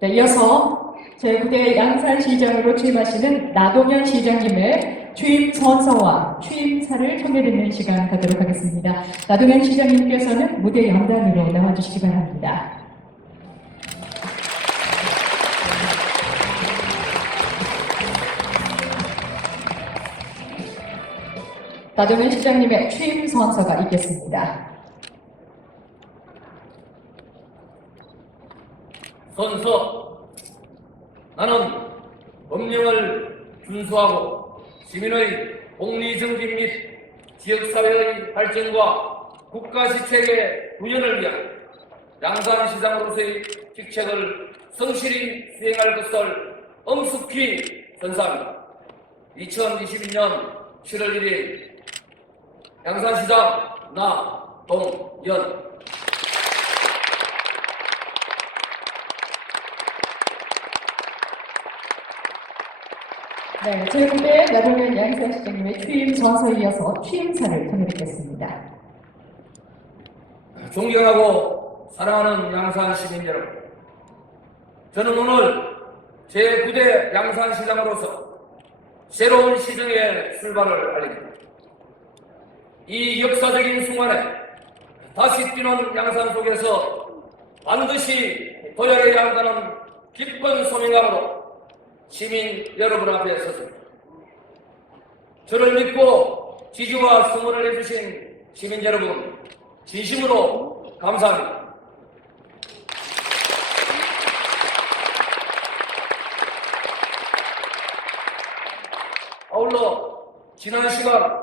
네, 이어서 제9대 양산시장으로 취임하시는 나동현 시장님의 취임 선서와 취임사를 청해듣는 시간 갖도록 하겠습니다. 나동현 시장님께서는 무대 연단으로 나와주시기 바랍니다. 나동현 시장님의 취임 선서가 있겠습니다. 선서. 나는 법령을 준수하고 시민의 복리정진 및 지역사회의 발전과 국가시책의 구현을 위한 양산시장으로서의 직책을 성실히 수행할 것을 엄숙히 선서합니다. 2022년 7월 1일 양산시장 나동현. 네, 제9대 나동현 양산시장님의 취임 선서에 이어서 취임사를 전해드리겠습니다. 존경하고 사랑하는 양산 시민 여러분, 저는 오늘 제9대 양산시장으로서 새로운 시정의 출발을 알립니다. 이 역사적인 순간에 다시 뛰는 양산 속에서 반드시 도약해야 한다는 깊은 소명감으로 시민 여러분 앞에 섰습니다. 저를 믿고 지지와 성원을 해주신 시민 여러분, 진심으로 감사합니다. 아울러 지난 시간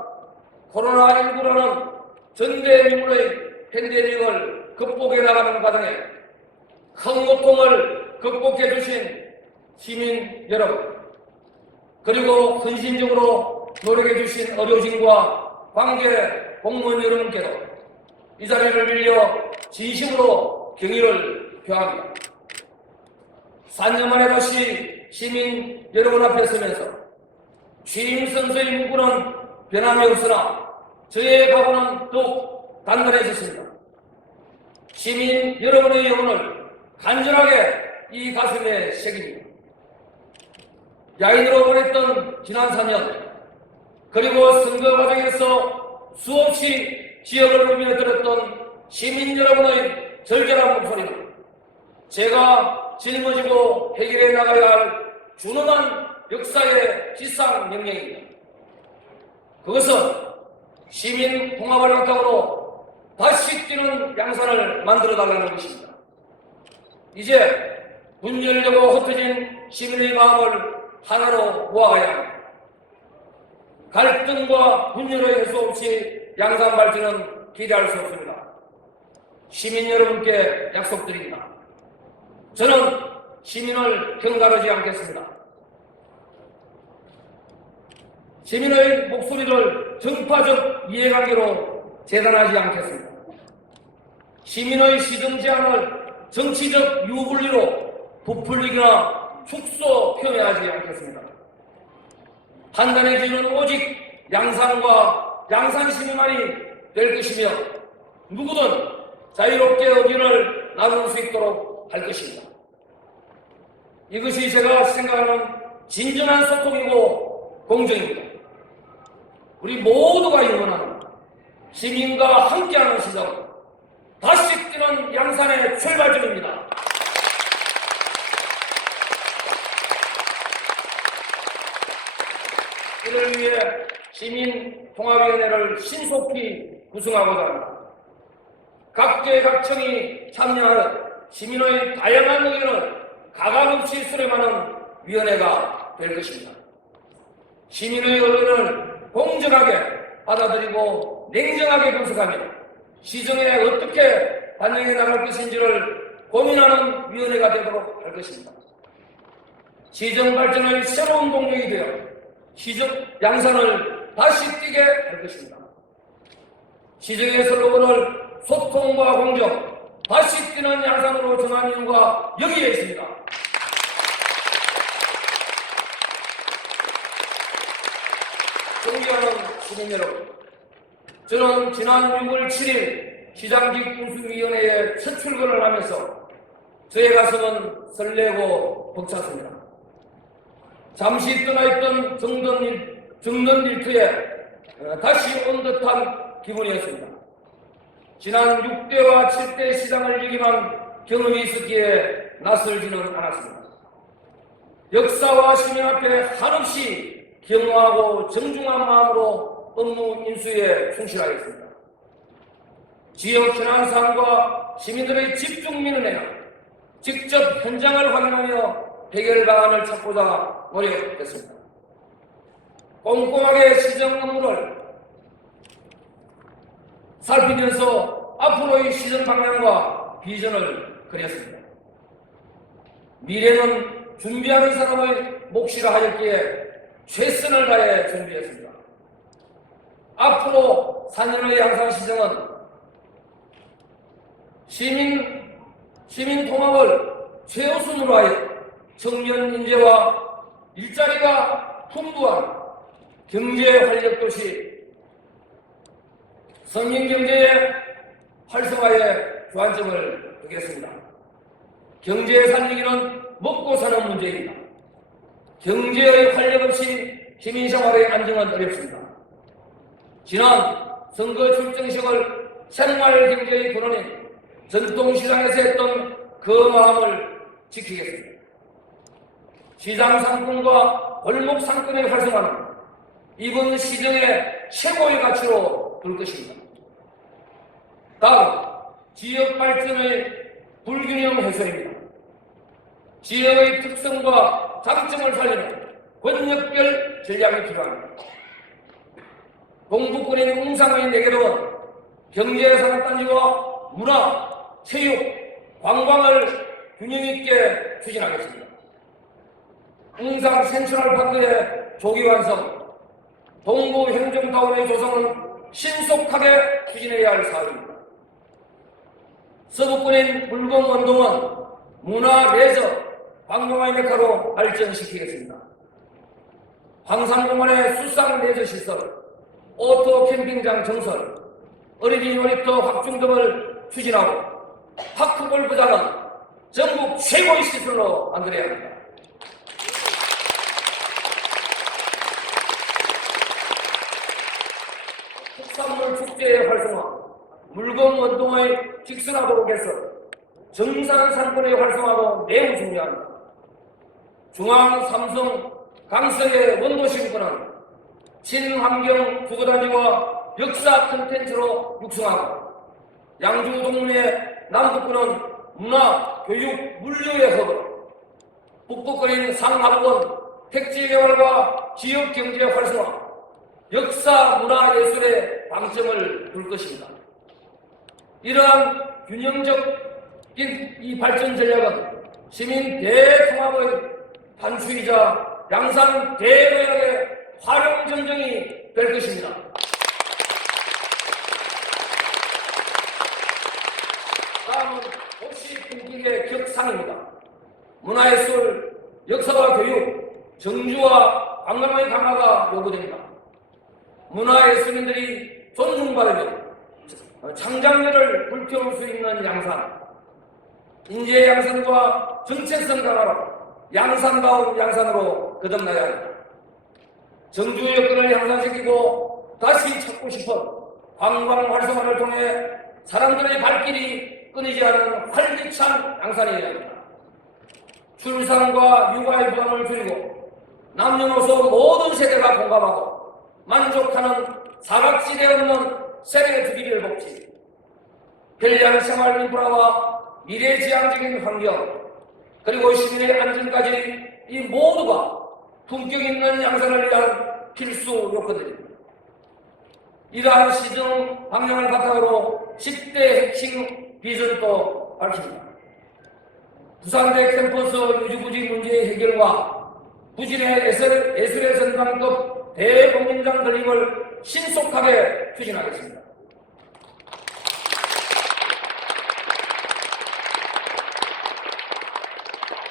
코로나19라는 전대미문의 팬데믹을 극복해 나가는 과정에 큰 고통을 극복해 주신 시민 여러분, 그리고 헌신적으로 노력해 주신 의료진과 관계 공무원 여러분께도 이 자리를 빌려 진심으로 경의를 표합니다. 4년 만에 다시 시민 여러분 앞에 서면서 취임 선서의 문구는 변함이 없으나 저의 각오는 더욱 단단해졌습니다. 시민 여러분의 영혼을 간절하게 이 가슴에 새깁니다. 야인으로 보냈던 지난 4년, 그리고 선거 과정에서 수없이 지역을 누비며 들었던 시민 여러분의 절절한 목소리는 제가 짊어지고 해결해 나가야 할 준엄한 역사의 지상 명령입니다. 그것은 시민 통합을 바탕으로 다시 뛰는 양산을 만들어달라는 것입니다. 이제 분열되고 흩어진 시민의 마음을 하나로 모아가야 합니다. 갈등과 분열의 해소 없이 양산 발전은 기대할 수 없습니다. 시민 여러분께 약속드립니다. 저는 시민을 경가하지 않겠습니다. 시민의 목소리를 정파적 이해관계로 재단하지 않겠습니다. 시민의 시정 제안을 정치적 유불리로 부풀리거나 축소 표명하지 않겠습니다. 판단의 기준은 오직 양산과 양산 시민만이 될 것이며 누구든 자유롭게 의견을 나눌 수 있도록 할 것입니다. 이것이 제가 생각하는 진정한 소통이고 공정입니다. 우리 모두가 응원하는 시민과 함께하는 시정, 다시 뛰는 양산의 출발점입니다. 이를 위해 시민통합위원회를 신속히 구성하고자 합니다. 각계각층이 참여하는 시민의 다양한 의견을 가감없이 수렴하는 위원회가 될 것입니다. 시민의 의견을 공정하게 받아들이고 냉정하게 분석하며 시정에 어떻게 반영해 나갈 것인지를 고민하는 위원회가 되도록 할 것입니다. 시정 발전의 새로운 동력이 되어 시정 양산을 다시 뛰게 할 것입니다. 시정의 슬로건을 소통과 공정, 다시 뛰는 양산으로 정한 이유가 여기에 있습니다. 존경하는 시민 여러분, 저는 지난 6월 7일 시장직 인수위원회에 첫 출근을 하면서 저의 가슴은 설레고 벅찼습니다. 잠시 떠나있던 정든 일터에 다시 온 듯한 기분이었습니다. 지난 6대와 7대 시장을 역임한 경험이 있었기에 낯설지는 않았습니다. 역사와 시민 앞에 한없이 겸허하고 정중한 마음으로 업무 인수에 충실하겠습니다. 지역 현안사항과 시민들의 집중 민원에 직접 현장을 확인하며 해결 방안을 찾고자 노력했습니다. 꼼꼼하게 시정 업무를 살피면서 앞으로의 시정 방향과 비전을 그렸습니다. 미래는 준비하는 사람의 몫이라 하였기에 최선을 다해 준비했습니다. 앞으로 4년의 양산시정은 시민 통합을 최우선으로 하여 청년 인재와 일자리가 풍부한 경제 활력 도시 서민 경제의 활성화에 주안점을 두겠습니다. 경제 살리기는 먹고 사는 문제입니다. 경제의 활력 없이 시민생활의 안정은 어렵습니다. 지난 선거 출정식을 생활경제의 근원인 전통시장에서 했던 그 마음을 지키겠습니다. 시장 상권과 골목 상권의 활성화는 이번 시정의 최고의 가치로 둘 것입니다. 다음, 지역 발전의 불균형 해소입니다. 지역의 특성과 장점을 살리는 권역별 전략이 필요합니다. 동북권인 웅상의 내교동은 경제산업단지와 문화, 체육, 관광을 균형 있게 추진하겠습니다. 웅상 센트럴파크의 조기 완성, 동부 행정타운의 조성은 신속하게 추진해야 할 사업입니다. 서북권인 물건원동은 문화, 레저, 관광의 메카로 발전시키겠습니다. 황산공원의 수상 레저 시설, 오토 캠핑장 정설, 어린이 놀이터 확충 등을 추진하고 파크 골프장은 전국 최고의 시설로 만들어야 합니다. 특산물 축제의 활성화, 물건 원동의 직선화도로 개선, 정산 상권의 활성화도 매우 중요합니다. 중앙, 삼성, 강서의 원도심권은 친환경 주거단지와 역사 콘텐츠로 육성하고 양주 동문의 남북권은 문화, 교육, 물류의 허브, 북부권인 상하북은 택지개발과 지역경제 활성화, 역사, 문화, 예술에 방점을 둘 것입니다. 이러한 균형적인 이 발전 전략은 시민 대통합의 단추이자 양산 대노약의 활용 전쟁이 될 것입니다. 다음은 도시 분기의 격상입니다. 문화예술, 역사와 교육, 정주와 관광의 강화가 요구됩니다. 문화예술인들이 존중받으며 창작력을 불태울 수 있는 양산, 인재 양산과 정체성 강화로 양산다운 양산으로 거듭나야 합니다. 정주 여건을 향상시키고 다시 찾고 싶은 관광 활성화를 통해 사람들의 발길이 끊이지 않는 활기찬 양산이어야 합니다. 출산과 육아의 부담을 줄이고 남녀노소 모든 세대가 공감하고 만족하는 사각지대 없는 세대 주기를 복지, 편리한 생활 인프라와 미래지향적인 환경, 그리고 시민의 안전까지 이 모두가 품격 있는 양산을 위한 필수 요건들입니다. 이러한 시정 방향을 바탕으로 10대 핵심 비전도 밝힙니다. 부산대 캠퍼스 유지부지 문제의 해결과 부진의 예술의 전당급 대공연장 건립을 신속하게 추진하겠습니다.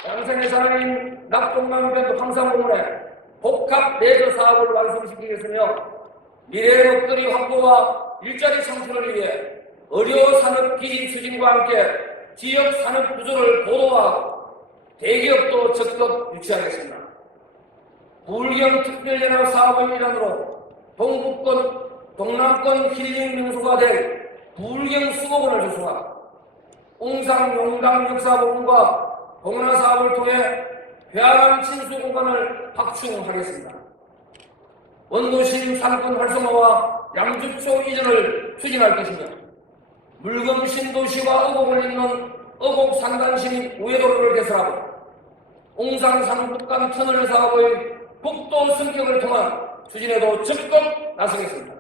양산의 사랑인 낙동강변 황산공원의 복합 레저 사업을 완성시키겠으며 미래의 먹거리 확보와 일자리 창출을 위해 의료산업 기지 추진과 함께 지역 산업 구조를 고도화하고 대기업도 적극 유치하겠습니다. 부울경 특별연합 사업의 일환으로 동남권 힐링 명소가 될 부울경 수목원을 조성하고 웅산 용당 역사보금과 공원화 사업을 통해 회화람 친수 공간을 확충하겠습니다. 원도심 상권 활성화와 양주초 이전을 추진할 것이며 물금 신도시와 어곡을 잇는 어곡 상단시민 우회도로를 개설하고 웅산 상북간 터널 사업의 국도 승격을 통한 추진에도 적극 나서겠습니다.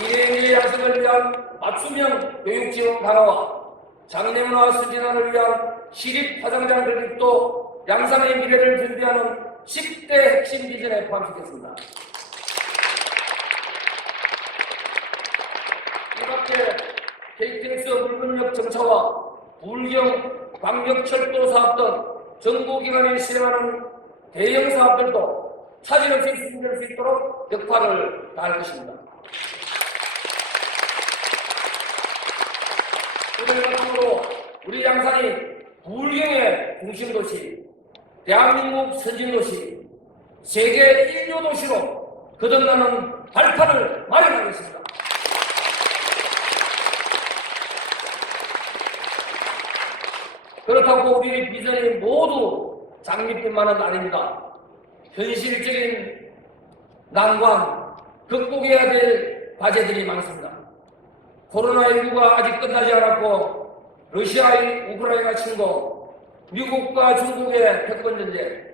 미래의 양성을 위한 맞춤형 교육 지원 강화와 장래문화 수진화를 위한 시립화장장 건립도 양산의 미래를 준비하는 10대 핵심 비전에 포함시켰습니다. 이밖에 KTX 물건력 정차와 부울경 광역철도 사업 등 정부기관이 실행하는 대형 사업들도 차질 없이 추진될 수 있도록 역할을 다할 것입니다. 오늘 같은 우리 양산이 부울경의 중심도시, 대한민국 선진도시, 세계 1류 도시로 거듭나는 발판을 마련하겠습니다. 그렇다고 우리 비전이 모두 장밋빛만은 아닙니다. 현실적인 난관, 극복해야 될 과제들이 많습니다. 코로나19가 아직 끝나지 않았고 러시아의 우크라이나 침공, 미국과 중국의 패권전쟁,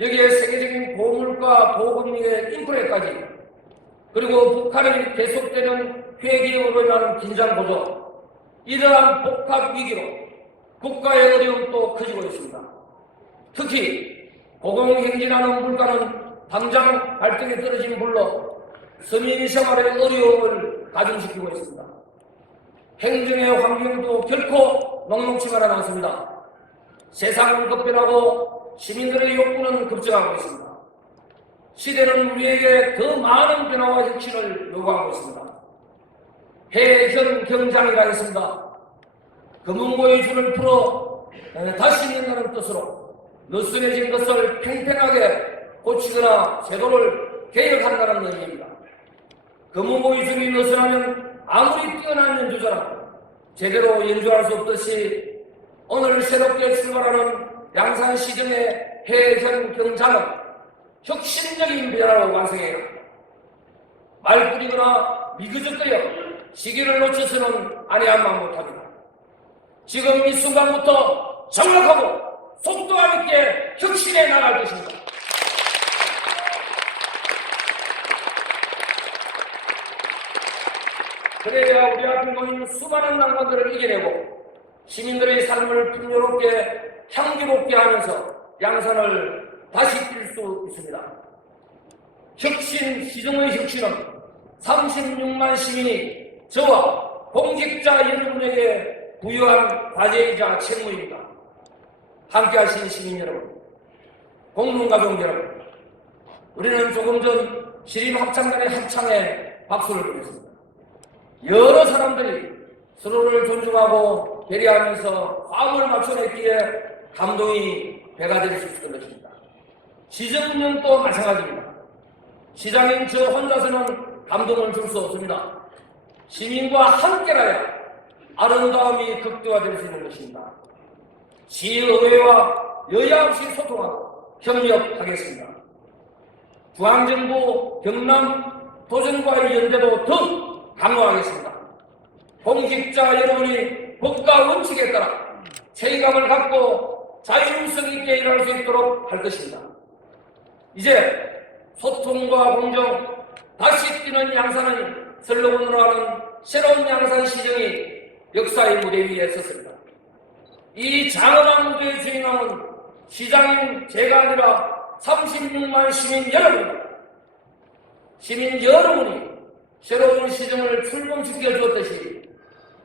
여기에 세계적인 고물가, 고금리의 인플레까지, 그리고 북한의 계속되는 회기력으로 인한 긴장고조, 이러한 복합 위기로 국가의 어려움도 커지고 있습니다. 특히 고공행진하는 물가는 당장 발등에 떨어진 물로 서민 생활의 어려움을 가중시키고 있습니다. 행정의 환경도 결코 녹록지만은 않습니다. 세상은 급변하고 시민들의 욕구는 급증하고 있습니다. 시대는 우리에게 더 많은 변화와 혁신을 요구하고 있습니다. 해현 경장이라 했습니다. 금은고의 줄을 풀어 다시 있는다는 뜻으로 느슨해진 것을 팽팽하게 고치거나 제도를 개혁한다는 의미입니다. 금은고의 줄이 느슨하면 아무리 뛰어난 연주자라도 제대로 연주할 수 없듯이 오늘 새롭게 출발하는 양산시정의 해현 경장은 혁신적인 변화로 완성해야 합니다. 말뿐이거나 미그적거려 시기를 놓쳐서는 아니한만 못합니다. 지금 이 순간부터 정확하고 속도감 있게 혁신해 나갈 것입니다. 그래야 우리 앞에 놓인 수많은 난관들을 이겨내고 시민들의 삶을 풍요롭게 향기롭게 하면서 양산을 다시 뛸 수 있습니다. 혁신, 시정의 혁신은 36만 시민이 저와 공직자 여러분에게 부여한 과제이자 책무입니다. 함께하신 시민 여러분, 공동가족 여러분, 우리는 조금 전 시립합창단의 합창에 박수를 보냈습니다. 여러 사람들이 서로를 존중하고 배려하면서 화음을 맞춰냈기에 감동이 배가 될 수 있었던 것입니다. 시정은 또 마찬가지입니다. 시장인 저 혼자서는 감동을 줄 수 없습니다. 시민과 함께라야 아름다움이 극대화될 수 있는 것입니다. 시의회와 여야 없이 소통하고 협력하겠습니다. 중앙정부 경남 도정과의 연대도 더 강화하겠습니다. 공직자 여러분이 법과 원칙에 따라 책임감을 갖고 자율성 있게 일할 수 있도록 할 것입니다. 이제 소통과 공정, 다시 뛰는 양산의 슬로건으로 하는 새로운 양산 시정이 역사의 무대 위에 섰습니다. 이 장엄한 무대의 주인공은 시장인 제가 아니라 36만 시민 여러분입니다. 시민 여러분이 새로운 시정을 출범시켜 주었듯이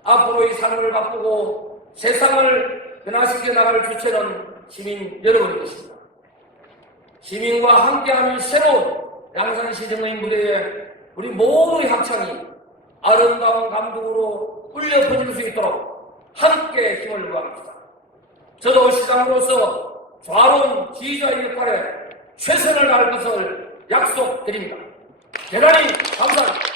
앞으로의 삶을 바꾸고 세상을 변화시켜 나갈 주체는 시민 여러분의 것입니다. 시민과 함께하는 새로운 양산시정의 무대에 우리 모두의 합창이 아름다운 감동으로 울려 퍼질 수 있도록 함께 힘을 모아봅시다. 저도 시장으로서 좌론 지휘자의 역할에 최선을 다할 것을 약속드립니다. 대단히 감사합니다.